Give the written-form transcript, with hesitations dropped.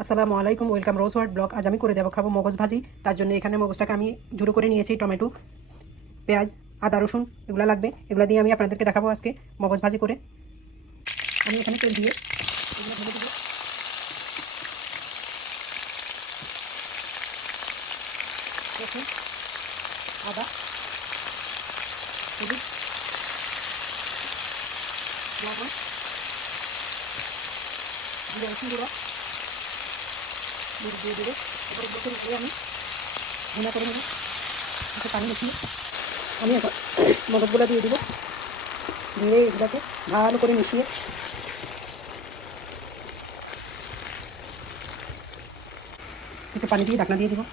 আসসালামু আলাইকুম, welcome রোজওয়ার্ড blog. আজ আমি করে দেবো খাবো মগজ ভাজি। তার জন্য এখানে মগজটাকে আমি ঝুড়ো করে নিয়েছি। টমেটো, পেঁয়াজ, আদা, রসুন এগুলো লাগবে। এগুলো দিয়ে আমি আপনাদেরকে দেখাবো আজকে মগজ ভাজি করে। আমি এখানে তেল দিয়ে এগুলো ঢেলে দেবো। রসুন, আদা, হলুদ, লবণ, জিরে, রসুন গুঁড়ো দিয়ে দেবো। তারপরে বসে দিয়ে আমি ভুনা করে নেবো। একটু পানি মিশিয়ে আমি এখন মগজগুলো দিয়ে দেবো। দিয়ে এগুলোকে ভালো করে মিশিয়ে একটু পানি দিয়ে ঢাকনা দিয়ে দেবো।